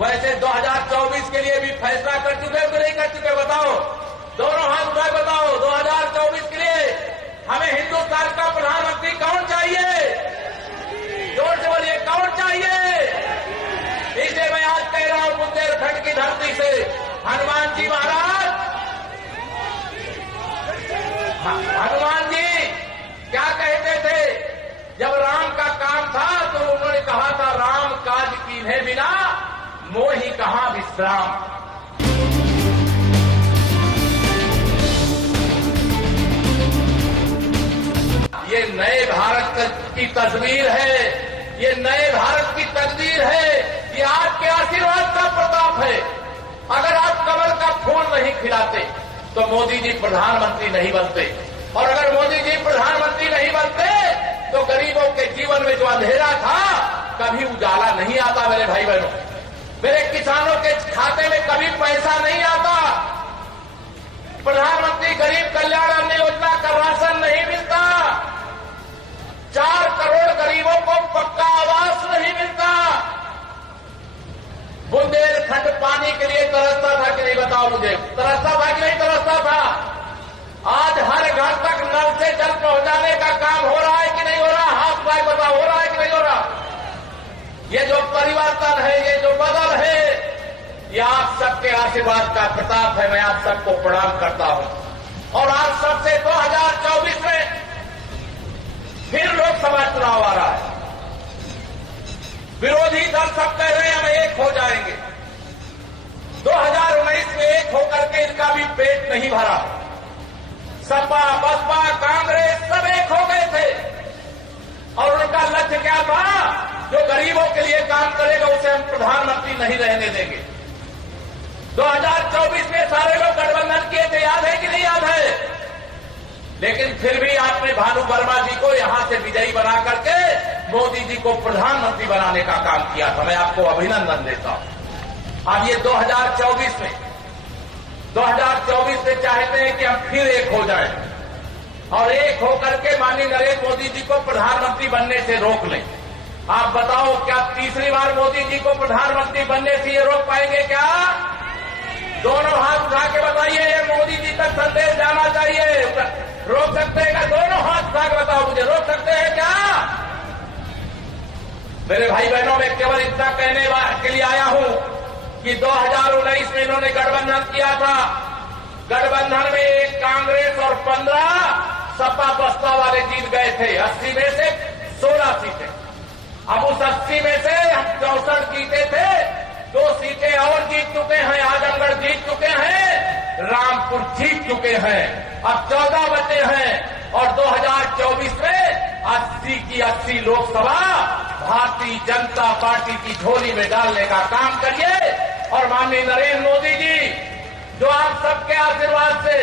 वैसे 2024 के लिए भी फैसला कर चुके हो कि नहीं कर चुके, बताओ? दोनों हाथ उठा बताओ। 2024 के लिए हमें हिंदुस्तान का प्रधानमंत्री कौन चाहिए? जोर से बोलिए, कौन चाहिए? इसलिए मैं आज कह रहा हूं बुंदेलखंड की धरती से, हनुमान जी महाराज, हनुमान जी क्या कहते थे? जब राम का काम था तो उन्होंने कहा था, राम काज कीन्हे बिना मोहि कहां विश्राम। ये नए भारत की तस्वीर है, ये नए भारत की तकदीर है, ये आपके आशीर्वाद का प्रताप है। अगर आप कमल का फूल नहीं खिलाते तो मोदी जी प्रधानमंत्री नहीं बनते, और अगर मोदी जी प्रधानमंत्री नहीं बनते तो गरीबों के जीवन में जो अंधेरा था कभी उजाला नहीं आता। मेरे भाई बहनों, मेरे किसानों के खाते में कभी पैसा नहीं आता। प्रधानमंत्री गरीब कल्याण अन्न योजना का राशन नहीं मिलता, 4 करोड़ गरीबों को पक्का आवास नहीं मिलता। बुंदेलखंड पानी के लिए तरसता था कि नहीं, बताओ मुझे? तरसता था कि नहीं तरसता था? आज हर घर तक नल से जल पहुंचाने का काम हो रहा है कि नहीं हो रहा? हाथ भाई बताओ, हो रहा है कि नहीं हो रहा? ये जो परिवर्तन है, ये जो बदल है, ये आप सबके आशीर्वाद का प्रताप है। मैं आप सबको प्रणाम करता हूं। और आज सबसे 2024 में फिर लोकसभा चुनाव आ रहा है। विरोधी दल सब कह रहे हैं हम एक हो जाएंगे। 2019 में एक होकर के इनका भी पेट नहीं भरा। सपा, बसपा, कांग्रेस सब एक हो गए थे, और उनका लक्ष्य क्या था? जो गरीबों के लिए काम करेगा उसे हम प्रधानमंत्री नहीं रहने देंगे। 2024 में सारे लोग गठबंधन किए थे, याद है कि नहीं याद है? लेकिन फिर भी आपने भानु वर्मा जी को यहां से विजयी बना करके मोदी जी को प्रधानमंत्री बनाने का काम किया था। मैं आपको अभिनंदन देता हूं। अब ये 2024 में चाहते हैं कि हम फिर एक हो जाएं, और एक होकर के माननीय नरेंद्र मोदी जी को प्रधानमंत्री बनने से रोक लें। आप बताओ, क्या तीसरी बार मोदी जी को प्रधानमंत्री बनने से ये रोक पाएंगे क्या? दोनों हाथ उठा के बताइए, ये मोदी जी तक संदेश जाना चाहिए। रोक सकते हैं क्या? दोनों हाथ उठा के बताओ मुझे, रोक सकते हैं क्या? मेरे भाई बहनों, मैं केवल इतना कहने के लिए आया हूं कि 2019 में इन्होंने गठबंधन किया था। गठबंधन में एक कांग्रेस और 15 सपा बसपा वाले जीत गए थे। 80 में से 16 सीटें। अब उस 80 में से हम 64 जीते थे, 2 सीटें और जीत चुके हैं, आजमगढ़ जीत चुके हैं, रामपुर जीत चुके हैं। अब 14 बचे हैं, और 2024 में 80 की 80 लोकसभा भारतीय जनता पार्टी की झोली में डालने का काम करिए। और माननीय नरेंद्र मोदी जी, जो आप सबके आशीर्वाद से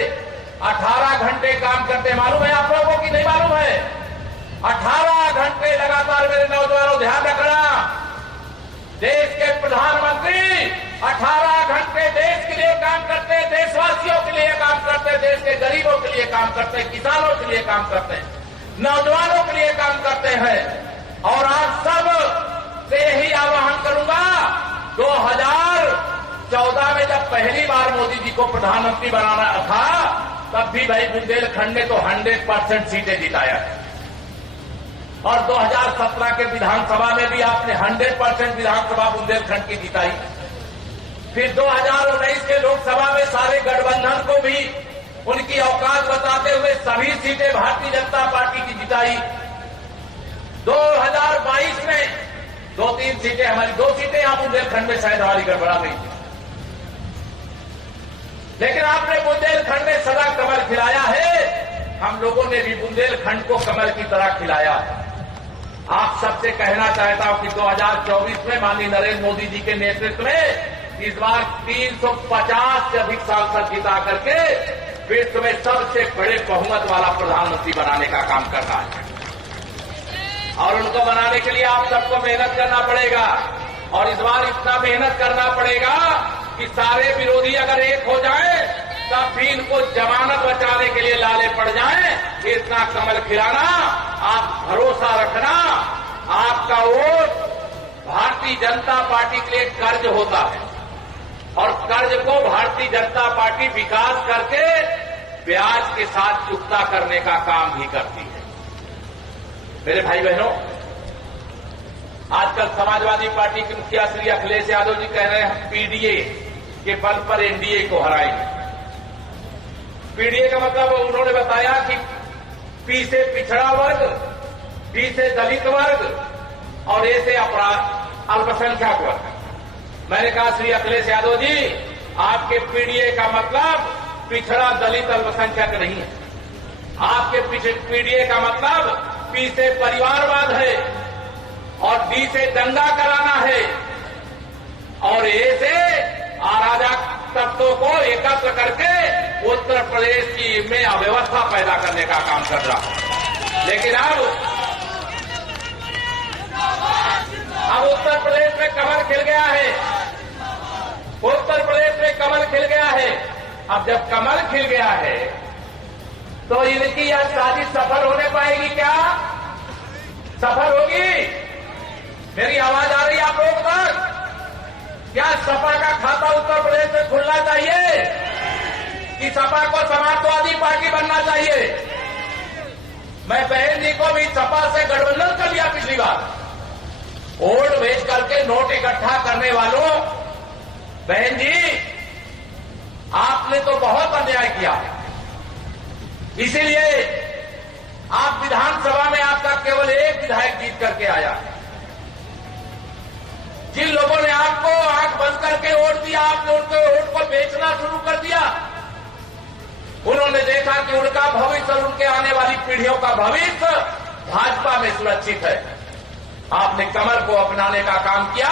18 घंटे काम करते, मालूम है आप लोगों की? नहीं मालूम है? 18 घंटे लगातार, मेरे नौजवानों ध्यान रखना, देश के प्रधानमंत्री 18 घंटे देश के लिए काम करते हैं, देशवासियों के लिए काम करते हैं, देश के गरीबों के लिए काम करते हैं, किसानों के लिए काम करते हैं, नौजवानों के लिए काम करते हैं। और आज सब से यही आह्वान करूंगा, 2014 में जब पहली बार मोदी जी को प्रधानमंत्री बनाना था, तब भी भाई बुंदेलखंड ने तो 100% सीटें जिताया है। और 2017 के विधानसभा में भी आपने 100% विधानसभा बुंदेलखंड की जिताई। फिर 2019 के लोकसभा में सारे गठबंधन को भी उनकी औकात बताते हुए सभी सीटें भारतीय जनता पार्टी की जिताई। 2022 में 2-3 सीटें हमारी, 2 सीटें यहां बुंदेलखंड में शायद हमारी गड़बड़ा गई थी, लेकिन आपने बुंदेलखंड में सदा कमल खिलाया है। हम लोगों ने भी बुंदेलखंड को कमल की तरह खिलाया। आप सबसे कहना चाहता हूं कि 2024 में माननीय नरेंद्र मोदी जी के नेतृत्व में इस बार 350 से अधिक सांसद जिता करके विश्व में सबसे बड़े बहुमत वाला प्रधानमंत्री बनाने का काम कर रहा है। और उनको बनाने के लिए आप सबको मेहनत करना पड़ेगा, और इस बार इतना मेहनत करना पड़ेगा कि सारे विरोधी अगर एक हो जाए तब भी इनको जमानत बचाने के लिए लाले पड़ जाएं। इतना कमल खिलाना, आप भरोसा रखना, आपका वोट भारतीय जनता पार्टी के लिए कर्ज होता है और कर्ज को भारतीय जनता पार्टी विकास करके ब्याज के साथ चुकता करने का काम भी करती है। मेरे भाई बहनों, आजकल समाजवादी पार्टी के मुखिया श्री अखिलेश यादव जी कह रहे हैं हम पीडीए के बल पर एनडीए को हराएंगे। पीडीए का मतलब उन्होंने बताया कि पी से पिछड़ा वर्ग, डी से दलित वर्ग और ए से अपराध अल्पसंख्यक वर्ग। मैंने कहा श्री अखिलेश यादव जी, आपके पीडीए का मतलब पिछड़ा दलित अल्पसंख्यक नहीं है। आपके पीडीए का मतलब पी से परिवारवाद है और डी से दंगा कराना है और ए से अराजक तत्वों को एकत्र करके उत्तर प्रदेश की में अव्यवस्था पैदा करने का काम कर रहा है। लेकिन अब उत्तर प्रदेश में कमल खिल गया है। उत्तर प्रदेश में कमल खिल गया है। अब जब कमल खिल गया है तो इनकी यह साजिश सफल होने पाएगी क्या? सफल होगी? मेरी आवाज आ रही है आप लोगों तक? क्या सपा का खाता उत्तर प्रदेश में खुलना चाहिए कि सपा को समाजवादी पार्टी बनना चाहिए? मैं बहन जी को भी सपा से गठबंधन कर लिया पिछली बार। वोट भेज करके नोट इकट्ठा करने वालों, बहन जी आपने तो बहुत अन्याय किया। इसीलिए आप विधानसभा में आपका केवल एक विधायक जीत करके आया। जिन लोगों ने आपको आंख बंद करके वोट दिया, आपने उनके वोट को बेचना शुरू कर दिया। उन्होंने देखा कि उनका भविष्य और उनके आने वाली पीढ़ियों का भविष्य भाजपा में सुरक्षित है। आपने कमल को अपनाने का काम किया।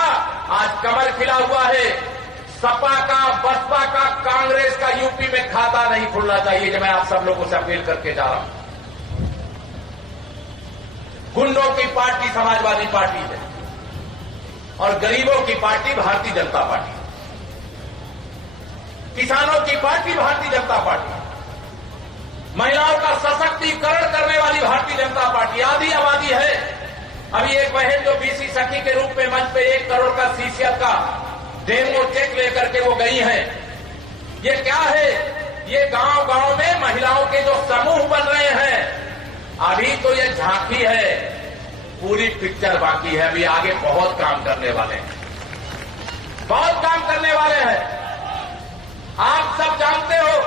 आज कमल खिला हुआ है। सपा का, बसपा का, कांग्रेस का यूपी में खाता नहीं खुलना चाहिए, जो मैं आप सब लोगों से अपील करके जा रहा हूं। गुंडों की पार्टी समाजवादी पार्टी है और गरीबों की पार्टी भारतीय जनता पार्टी, किसानों की पार्टी भारतीय जनता पार्टी, महिलाओं का सशक्तिकरण करने वाली भारतीय जनता पार्टी, आधी आबादी है। अभी एक बहन जो बीसी सखी के रूप में मंच पे 1 करोड़ का सीसीएल का डेमो चेक लेकर के वो गई हैं। ये क्या है? ये गांव गांव में महिलाओं के जो समूह बन रहे हैं, अभी तो ये झांकी है, पूरी पिक्चर बाकी है। अभी आगे बहुत काम करने वाले हैं, बहुत काम करने वाले हैं। आप सब जानते हो,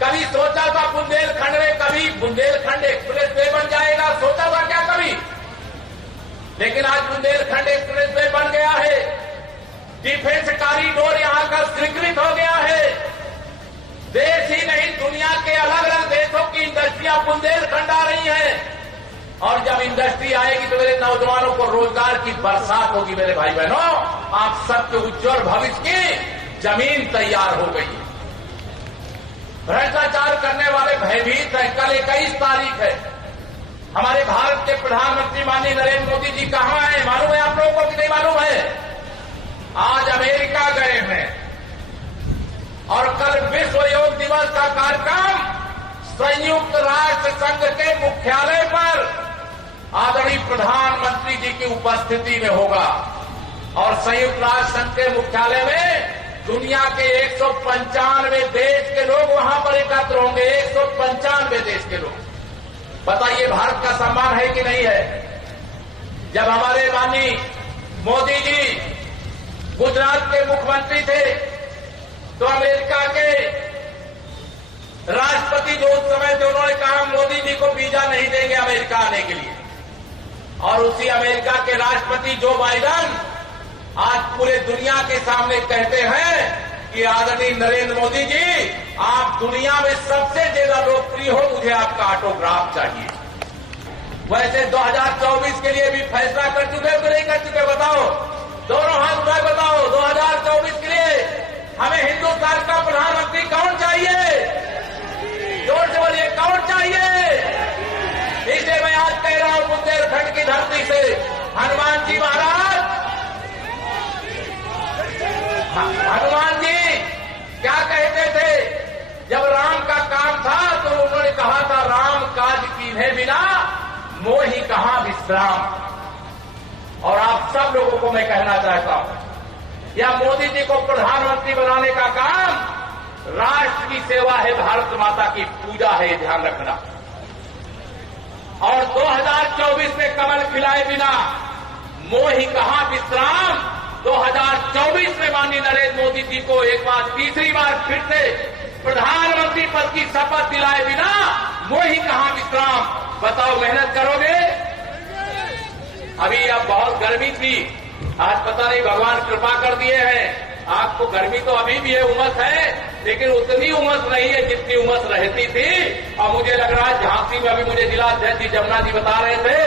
कभी सोचा था बुंदेलखंड में, कभी बुंदेलखंड एक्सप्रेस वे बन जाएगा, सोचा था क्या कभी? लेकिन आज बुंदेलखंड एक्सप्रेस वे बन गया है। डिफेंस कॉरिडोर यहां का स्वीकृत हो गया है। देश ही नहीं, दुनिया के अलग अलग देशों की इंडस्ट्रियां बुंदेलखंड आ रही हैं। और जब इंडस्ट्री आएगी तो मेरे नौजवानों को रोजगार की बरसात होगी। मेरे भाई बहनों, आप सबके उज्जवल भविष्य की जमीन तैयार हो गई। भ्रष्टाचार करने वाले भयभीत हैं। कल 21 तारीख है। हमारे भारत के प्रधानमंत्री माननीय नरेंद्र मोदी जी कहां हैं? मालूम है आप लोगों को कि नहीं मालूम है? आज अमेरिका गए हैं और कल विश्व योग दिवस का कार्यक्रम संयुक्त राष्ट्र संघ के मुख्यालय पर आदरणीय प्रधानमंत्री जी की उपस्थिति में होगा। और संयुक्त राष्ट्र संघ के मुख्यालय में दुनिया के 195 देश के लोग वहां पर एकत्र होंगे। 195 देश के लोग। बताइए भारत का सम्मान है कि नहीं है? जब हमारे माननीय मोदी जी गुजरात के मुख्यमंत्री थे तो अमेरिका के राष्ट्रपति जो उस समय थे, उन्होंने कहा मोदी जी को वीजा नहीं देंगे अमेरिका आने के लिए। और उसी अमेरिका के राष्ट्रपति जो बाइडेन आज पूरे दुनिया के सामने कहते हैं कि आदरणीय नरेंद्र मोदी जी, आप दुनिया में सबसे ज्यादा लोकप्रिय हो, मुझे आपका ऑटोग्राफ चाहिए। वैसे 2024 के लिए भी फैसला कर चुके हो कि नहीं कर चुके? बताओ, दोनों हाथ उठाए बताओ। 2024 के लिए हमें हिंदुस्तान का प्रधानमंत्री कौन चाहिए? जोर से बोलिए, कौन चाहिए? इसलिए मैं आज कह रहा हूं बुंदेलखंड की धरती से, हनुमान जी महाराज, हनुमान जी क्या कहते थे? जब राम का काम था तो उन्होंने कहा था, राम काज कीन्हे बिना मोहि कहां विश्राम। और आप सब लोगों को मैं कहना चाहता हूं, या मोदी जी को प्रधानमंत्री बनाने का काम राष्ट्र की सेवा है, भारत माता की पूजा है, ये ध्यान रखना। और 2024 में कमल खिलाए बिना मोहि कहां विश्राम। 2024 में माननीय नरेंद्र मोदी जी को एक बार, तीसरी बार फिर से प्रधानमंत्री पद की शपथ दिलाए बिना मोहि कहां विश्राम। बताओ, मेहनत करोगे? अभी अब बहुत गर्मी थी, आज पता नहीं भगवान कृपा कर दिए हैं, आपको गर्मी तो अभी भी है, उमस है, लेकिन उतनी उमस नहीं है जितनी उमस रहती थी। और मुझे लग रहा है झांसी में, अभी मुझे जिला अध्यक्ष जी जमुना जी बता रहे थे,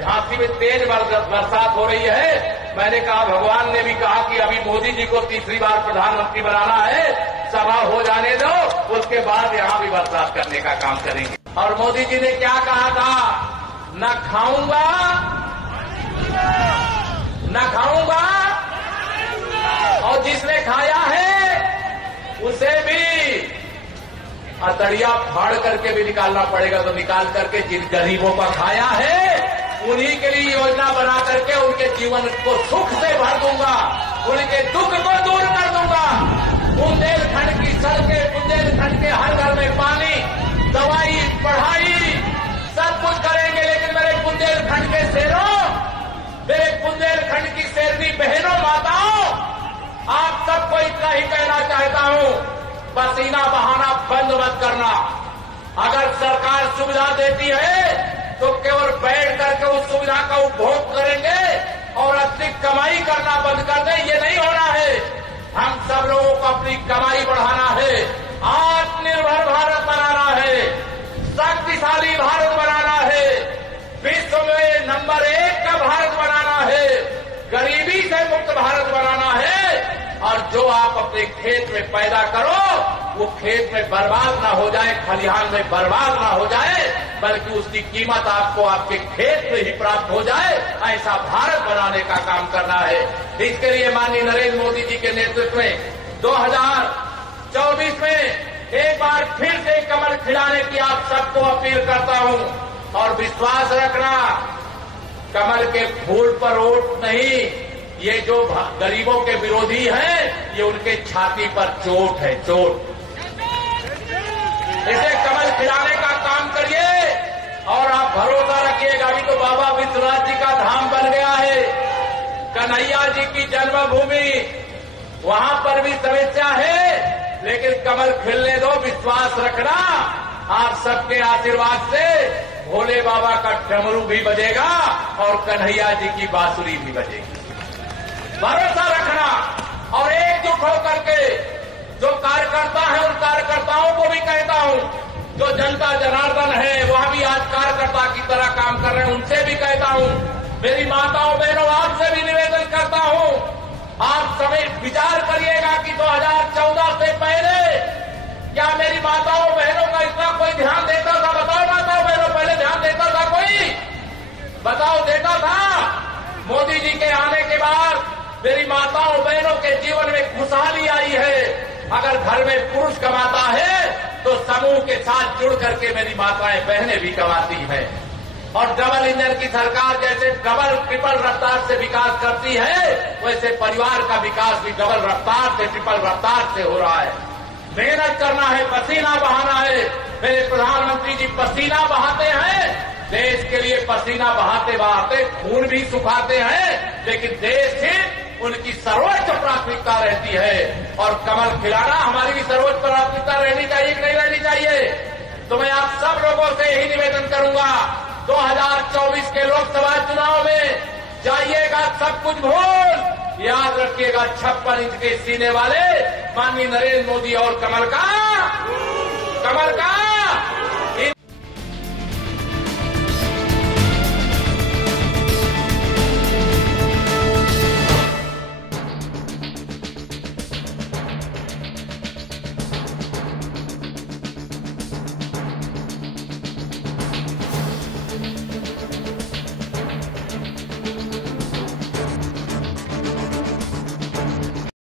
झांसी में तेज बरसात हो रही है। मैंने कहा, भगवान ने भी कहा कि अभी मोदी जी को तीसरी बार प्रधानमंत्री बनाना है, सभा हो जाने दो, उसके बाद यहां भी बरसात करने का काम करेंगे। और मोदी जी ने क्या कहा था? न खाऊंगा न खाऊंगा, और जिसने खाया है उसे भी अतड़िया फाड़ करके भी निकालना पड़ेगा। तो निकाल करके जिन गरीबों का खाया है उन्हीं के लिए योजना बना करके उनके जीवन को सुख से भर दूंगा, उनके दुख को दूर कर दूंगा। बुंदेलखंड की सड़कें, बुंदेलखंड के हर घर में पानी, दवाई, पढ़ाई सब कुछ करेंगे। लेकिन मेरे बुंदेलखंड के शेरों, मेरे बुंदेलखंड की शेरनी बहनों, माताओं, आप सबको इतना ही कहना चाहता हूं, पसीना बहाना बंद मत करना। अगर सरकार सुविधा देती है तो केवल बैठ करके उस सुविधा का उपभोग करेंगे और अतिरिक्त कमाई करना बंद कर दें, ये नहीं होना है। हम सब लोगों को अपनी कमाई बढ़ाना है, आत्मनिर्भर भारत बनाना है, शक्तिशाली भारत बनाना है, विश्व में नंबर 1 का भारत बनाना है, गरीबी से मुक्त भारत बनाना है। और जो आप अपने खेत में पैदा करो वो खेत में बर्बाद ना हो जाए, खलिहान में बर्बाद ना हो जाए, बल्कि उसकी कीमत आपको आपके खेत में ही प्राप्त हो जाए। ऐसा भारत बनाने का काम करना है। इसके लिए माननीय नरेंद्र मोदी जी के नेतृत्व में 2024 में एक बार फिर से कमल खिलाने की आप सबको अपील करता हूं। और विश्वास रखना, कमल के फूल पर वोट नहीं, ये जो गरीबों के विरोधी हैं, ये उनके छाती पर चोट है, चोट। इसे कमल खिलाने का काम करिए और आप भरोसा रखिएगा। अभी तो बाबा विश्वनाथ जी का धाम बन गया है, कन्हैया जी की जन्मभूमि, वहां पर भी समस्या है, लेकिन कमल खिलने दो। विश्वास रखना, आप सबके आशीर्वाद से भोले बाबा का डमरू भी बजेगा और कन्हैया जी की बांसुरी भी बजेगी। भरोसा रखना और एकजुट होकर के जो कार्यकर्ता है उन कार्यकर्ताओं को भी कहता हूं, जो जनता जनार्दन है वह भी आज कार्यकर्ता की तरह काम कर रहे हैं, उनसे भी कहता हूं, मेरी माताओं बहनों, आपसे भी निवेदन करता हूं, आप समय विचार करिएगा कि 2014 से पहले क्या मेरी माताओं बहनों का इतना कोई ध्यान देता था? बताओ माताओं बहनों, पहले ध्यान देता था कोई? बताओ, देता था? मोदी जी के आने के बाद मेरी माताओं बहनों के जीवन में खुशहाली आई है। अगर घर में पुरुष कमाता है तो समूह के साथ जुड़ करके मेरी माताएं बहनें भी कमाती हैं। और डबल इंजन की सरकार जैसे डबल ट्रिपल रफ्तार से विकास करती है, वैसे परिवार का विकास भी डबल रफ्तार से, ट्रिपल रफ्तार से हो रहा है। मेहनत करना है, पसीना बहाना है। मेरे प्रधानमंत्री जी पसीना बहाते हैं, देश के लिए पसीना बहाते बहाते खून भी सुखाते हैं, लेकिन देश हित उनकी सर्वोच्च प्राथमिकता रहती है। और कमल खिलाना हमारी भी सर्वोच्च प्राथमिकता रहनी चाहिए कि नहीं रहनी चाहिए? तो मैं आप सब लोगों से यही निवेदन करूंगा, 2024 के लोकसभा चुनाव में जाइएगा सब कुछ भूल, याद रखिएगा 56 इंच के सीने वाले माननीय नरेंद्र मोदी और कमल का